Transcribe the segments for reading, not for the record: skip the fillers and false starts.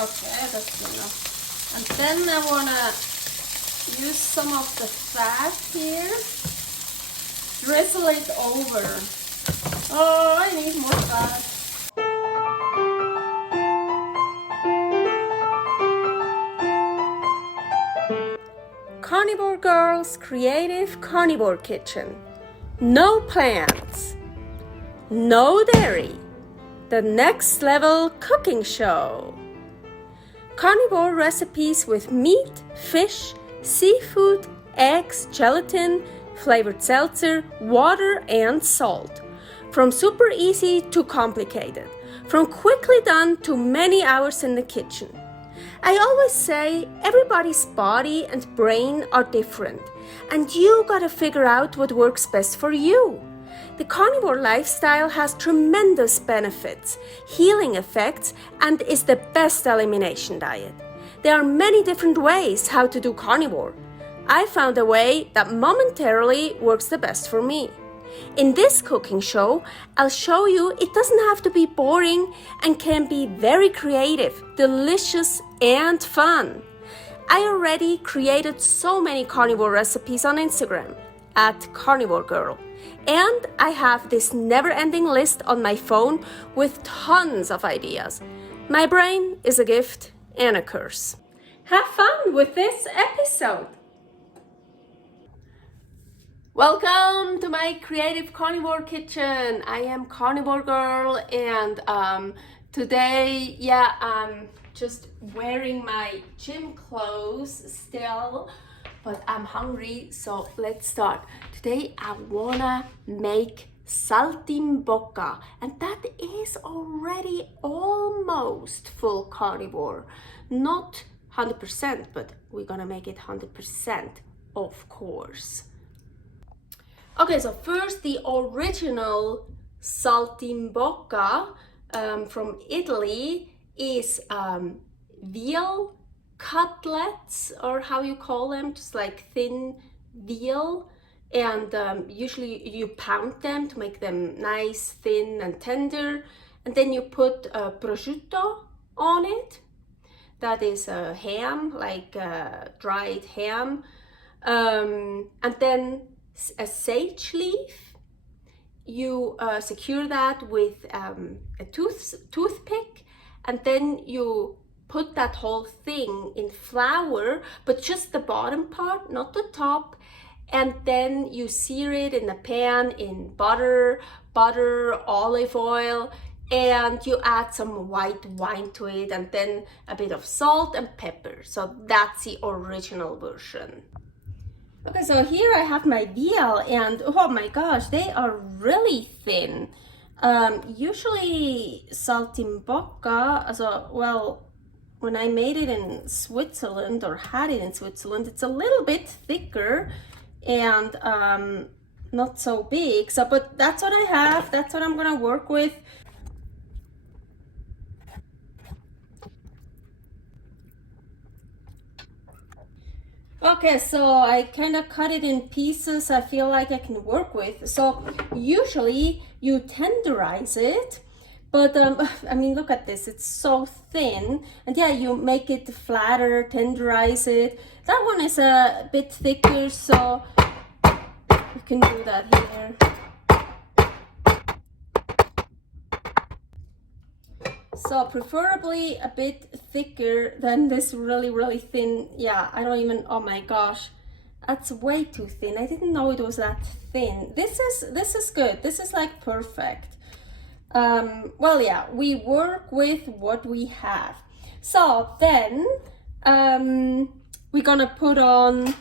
Okay, that's enough. And then I wanna use some of the fat here. Drizzle it over. Oh, I need more fat. Carnivore Girl's Creative Carnivore Kitchen. No plants. No dairy. The next level cooking show. Carnivore recipes with meat, fish, seafood, eggs, gelatin, flavored seltzer, water, and salt. From super easy to complicated. From quickly done to many hours in the kitchen. I always say everybody's body and brain are different, and you gotta figure out what works best for you. The carnivore lifestyle has tremendous benefits, healing effects, and is the best elimination diet. There are many different ways how to do carnivore. I found a way that momentarily works the best for me. In this cooking show, I'll show you it doesn't have to be boring and can be very creative, delicious, and fun. I already created so many carnivore recipes on Instagram at karnivorgirl. And I have this never-ending list on my phone with tons of ideas. My brain is a gift and a curse. Have fun with this episode. Welcome to my creative carnivore kitchen. I am Carnivore Girl, and today, I'm just wearing my gym clothes still, but I'm hungry, so let's start. Today I wanna make Saltimbocca, and that is already almost full carnivore. Not 100%, but we're gonna make it 100%, of course. Okay, so first the original Saltimbocca from Italy is veal cutlets, or how you call them, just like thin veal, and usually you pound them to make them nice, thin and tender, and then you put prosciutto on it. That is a ham, like dried ham, and then a sage leaf. You secure that with a toothpick, and then you put that whole thing in flour, but just the bottom part, not the top, and then you sear it in a pan in butter, olive oil, and you add some white wine to it, and then a bit of salt and pepper. So that's the original version. Okay, so here I have my veal, and oh my gosh, they are really thin. Usually Saltimbocca, when I made it in Switzerland or had it in Switzerland, it's a little bit thicker and not so big. So, but that's what I have. That's what I'm gonna work with. Okay, so I kind of cut it in pieces I feel like I can work with. So usually you tenderize it, but I mean, look at this, it's so thin. And yeah, you make it flatter, tenderize it. That one is a bit thicker, so you can do that here. So preferably a bit thicker than this really thin. Yeah, I don't even, oh my gosh, that's way too thin. I didn't know it was that thin. This is good. This is like perfect. Well, yeah, we work with what we have. So then we're gonna put on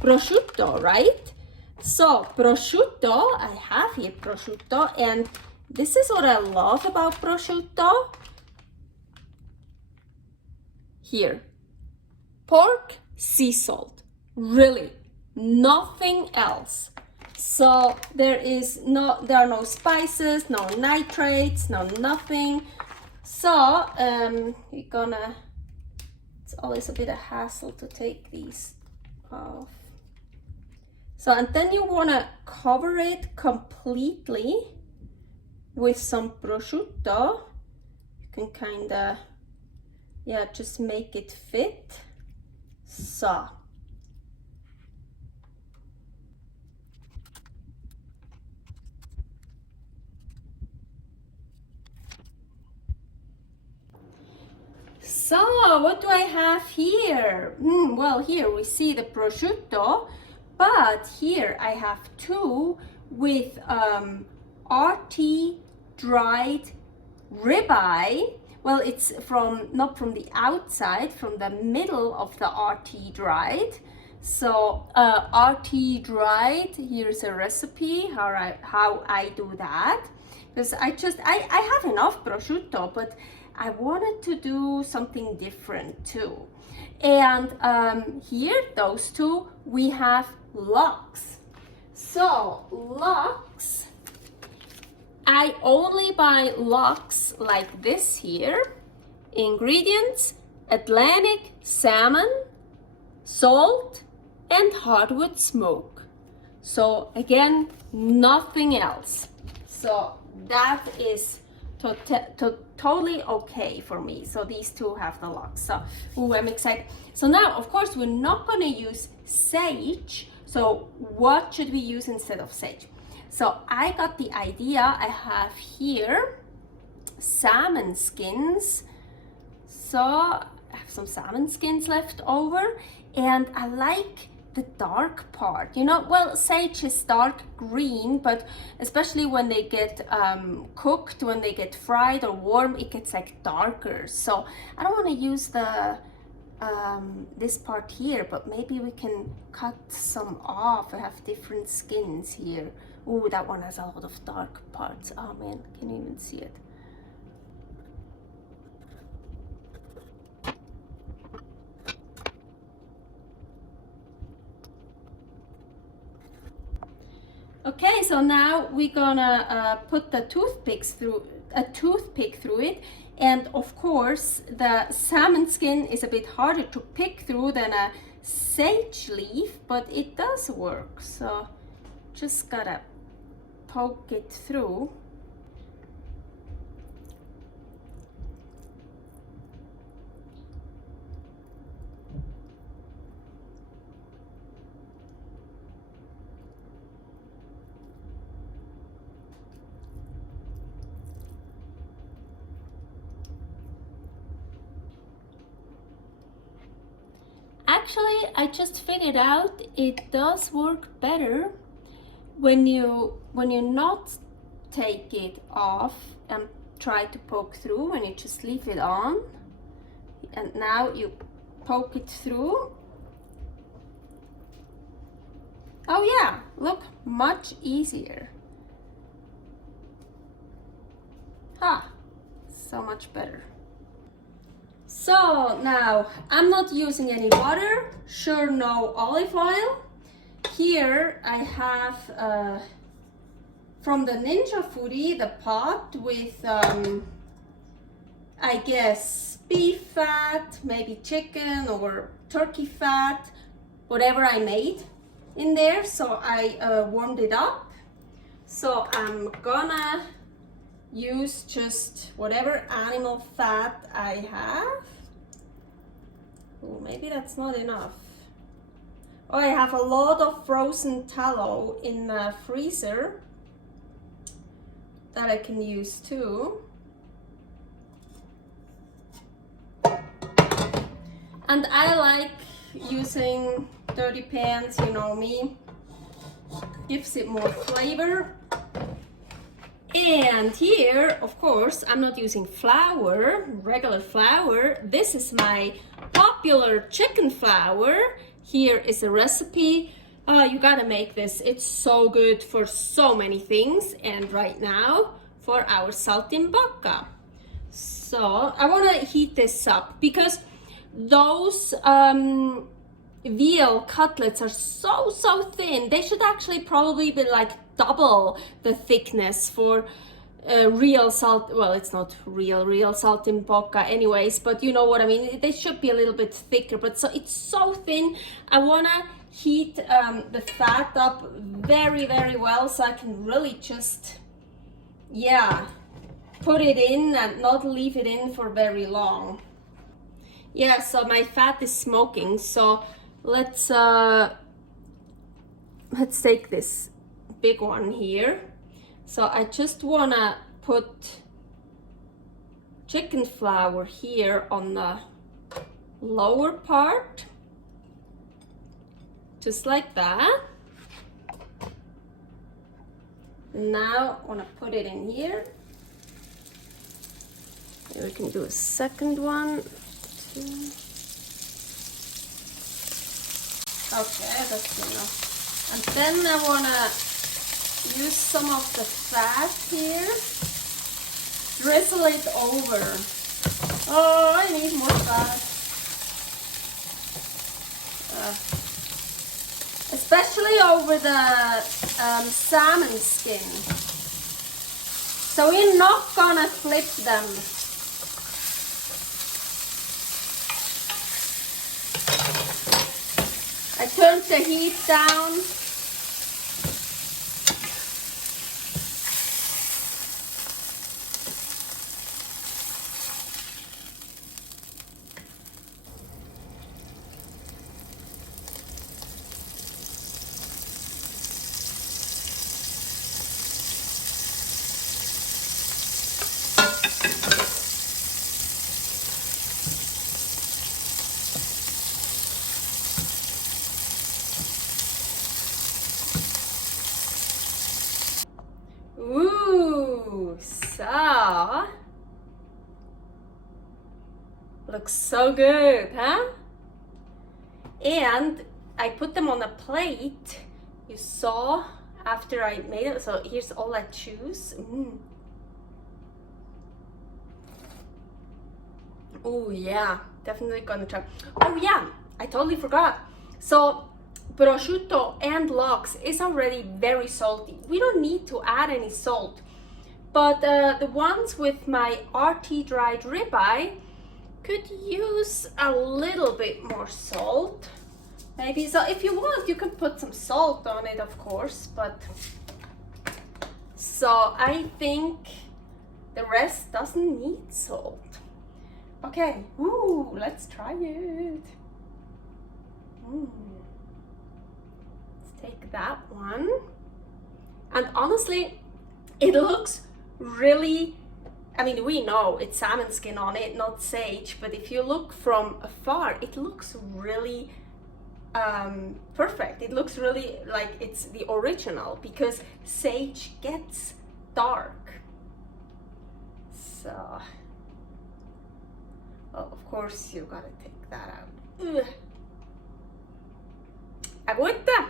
prosciutto, right? So prosciutto, I have here prosciutto, and this is what I love about prosciutto. Here, pork, sea salt, really, nothing else. So there are no spices, no nitrates, no nothing. So it's always a bit of hassle to take these off. So, and then you wanna cover it completely with some prosciutto. You can kinda yeah, just make it fit. So. So, what do I have here? Well, here we see the prosciutto, but here I have two with RT dried ribeye. Well, it's from not from the outside, from the middle of the RT dried. So RT dried, here's a recipe how I do that, because I have enough prosciutto, but I wanted to do something different too. And here, those two, we have lox. So lox, I only buy lox like this here. Ingredients: Atlantic salmon, salt, and hardwood smoke. So again, nothing else. So that is totally okay for me. So these two have the lox. So I'm excited. So now, of course, we're not going to use sage. So what should we use instead of sage? So I got the idea. I have here salmon skins. So I have some salmon skins left over, and I like the dark part, you know. Well, sage is dark green, but especially when they get cooked, when they get fried or warm, it gets like darker. So I don't want to use the this part here, but maybe we can cut some off. I have different skins here. Oh, that one has a lot of dark parts. Oh man, can you even see it? Okay, so now we're gonna put the toothpick through it, and of course the salmon skin is a bit harder to pick through than a sage leaf, but it does work. So just gotta poke it through. Actually, I just figured out it does work better when you not take it off and try to poke through, when you just leave it on, and now you poke it through. Oh yeah, look, much easier. So much better. So now I'm not using any water, sure, no olive oil. Here I have from the Ninja Foodie the pot with I guess beef fat, maybe chicken or turkey fat, whatever I made in there. So I warmed it up. So I'm gonna use just whatever animal fat I have. Oh, maybe that's not enough. Oh, I have a lot of frozen tallow in the freezer that I can use too. And I like using dirty pans, you know me, gives it more flavor. And here, of course, I'm not using flour, regular flour. This is my popular chicken flour. Here is a recipe. You gotta make this. It's so good for so many things. And right now, for our saltimbocca. So I wanna heat this up because those veal cutlets are so thin. They should actually probably be like double the thickness for real salt. Well, it's not real saltimbocca anyways, but you know what I mean. They should be a little bit thicker, but so it's so thin. I want to heat the fat up very well, so I can really just, yeah, put it in and not leave it in for very long. Yeah, so my fat is smoking, so let's take this big one here. So I just wanna put chicken flour here on the lower part, just like that. Now I wanna put it in here. Maybe we can do a second one. Okay, that's enough. And then I wanna use some of the fat here. Drizzle it over. Oh, I need more fat. Especially over the salmon skin. So we're not gonna flip them. I turned the heat down. Ooh, so looks so good, huh? And I put them on a plate. You saw after I made it. So here's all I choose. Oh yeah, definitely gonna try. Oh yeah, I totally forgot. So prosciutto and lox is already very salty. We don't need to add any salt. But the ones with my RT dried ribeye could use a little bit more salt. Maybe, so if you want, you can put some salt on it, of course, but so I think the rest doesn't need salt. Okay, ooh, let's try it. Let's take that one. And honestly, it looks really, I mean, we know it's salmon skin on it, not sage, but if you look from afar, it looks really perfect. It looks really like it's the original because sage gets dark. So, well, of course, you gotta take that out. Ugh. Agüita.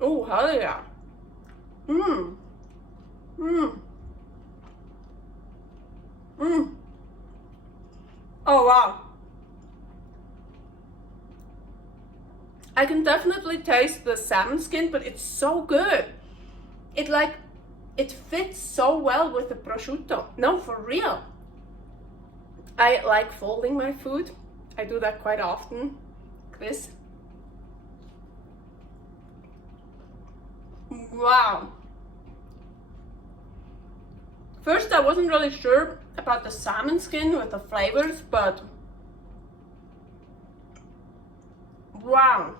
Oh, hell yeah. Oh, wow. I can definitely taste the salmon skin, but it's so good. It fits so well with the prosciutto. No, for real. I like folding my food. I do that quite often. Like this. Wow. First, I wasn't really sure about the salmon skin with the flavors, but wow.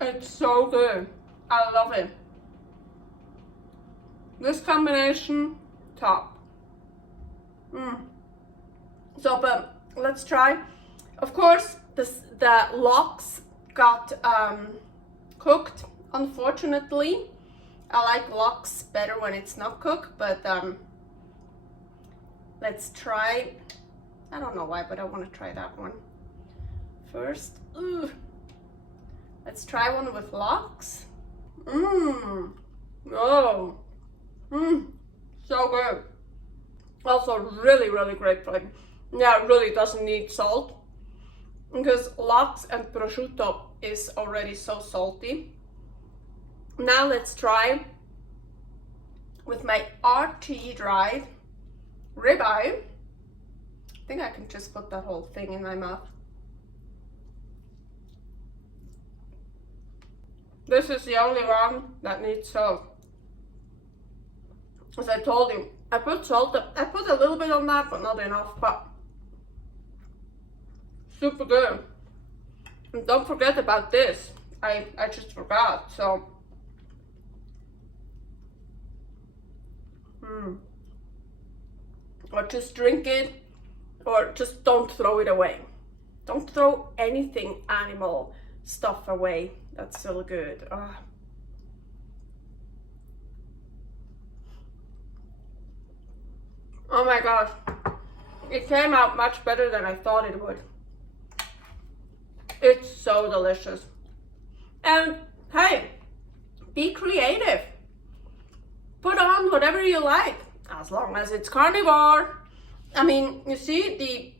It's so good. I love it. This combination, top. So, but let's try. Of course, the lox got cooked, unfortunately. I like lox better when it's not cooked, but let's try. I don't know why, but I want to try that one first. Ooh. Let's try one with lox. Oh. So good. Also really, really great flavor. Yeah, it really doesn't need salt because lox and prosciutto is already so salty. Now let's try with my RT dried ribeye. I think I can just put that whole thing in my mouth. This is the only one that needs salt. as I told you, I put salt. I put a little bit on that, but not enough. But super good. And don't forget about this. I just forgot. So. Or just drink it, or just don't throw it away. Don't throw anything animal stuff away. That's so good. Oh my gosh, it came out much better than I thought it would. It's so delicious. And hey, be creative. Put on whatever you like, as long as it's carnivore. I mean, you see the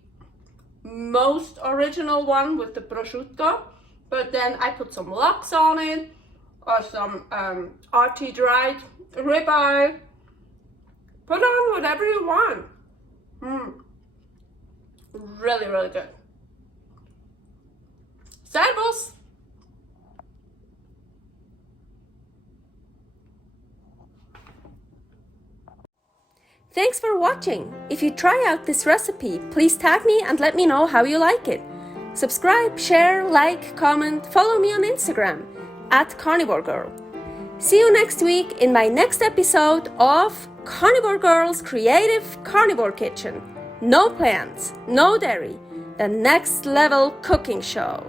most original one with the prosciutto, but then I put some lachs on it, or some RT dried ribeye. Put on whatever you want. Really, really good. Servus! Thanks for watching. If you try out this recipe, please tag me and let me know how you like it. Subscribe, share, like, comment, follow me on Instagram @karnivorgirl. See you next week in my next episode of Carnivore Girl's Creative Carnivore Kitchen. No plants, no dairy, the next level cooking show.